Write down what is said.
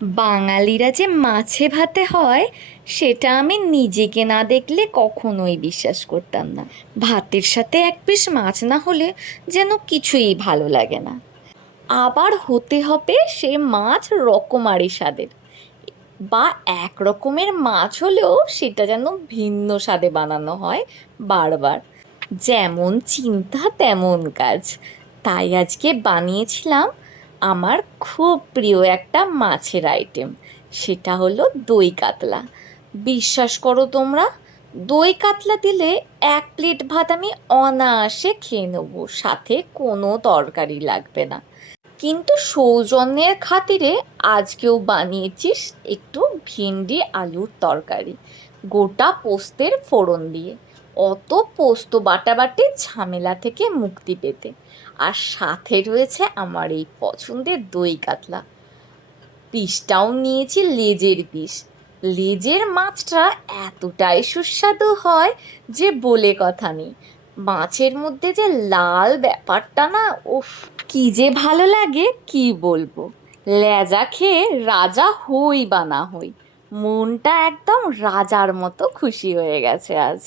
বাঙালিরা যে মাছে ভাতে হয় সেটা আমি নিজেকে না দেখলে কখনোই বিশ্বাস করতাম না। ভাতের সাথে এক পিস মাছ না হলে যেন কিছুই ভালো লাগে না। আবার হতে হবে সে মাছ রকমারি স্বাদের, বা এক রকমের মাছ হলেও সেটা যেন ভিন্ন স্বাদে বানানো হয় বারবার। যেমন চিন্তা তেমন কাজ। তাই আজকে বানিয়েছিলাম আমার খুব প্রিয় একটা মাছের আইটেম। সেটা হলো দই কাতলা। বিশ্বাস করো তোমরা, দই কাতলা দিলে এক প্লেট ভাত আমি অনায়াসে খেয়ে নেবো, সাথে কোনো তরকারি লাগবে না। কিন্তু সৌজন্যের খাতিরে আজকেও বানিয়েছিস একটু ভেন্ডি আলুর তরকারি, গোটা পোস্তের ফোড়ন দিয়ে। অত পোস্ত বাটাবাটির ঝামেলা থেকে মুক্তি পেতে। আর সাথে রয়েছে আমার এই পছন্দের দই কাতলা। পিসটাও নিয়েছি লেজের পিস। লেজের মাছটা এতটাই সুস্বাদু হয় যে বলে কথা নেই। মাছের মধ্যে যে লাল ব্যাপারটা না, উফ, কি যে ভালো লাগে কি বলবো। লেজা খেয়ে রাজা হই বা না হই, মনটা একদম রাজার মতো খুশি হয়ে গেছে আজ।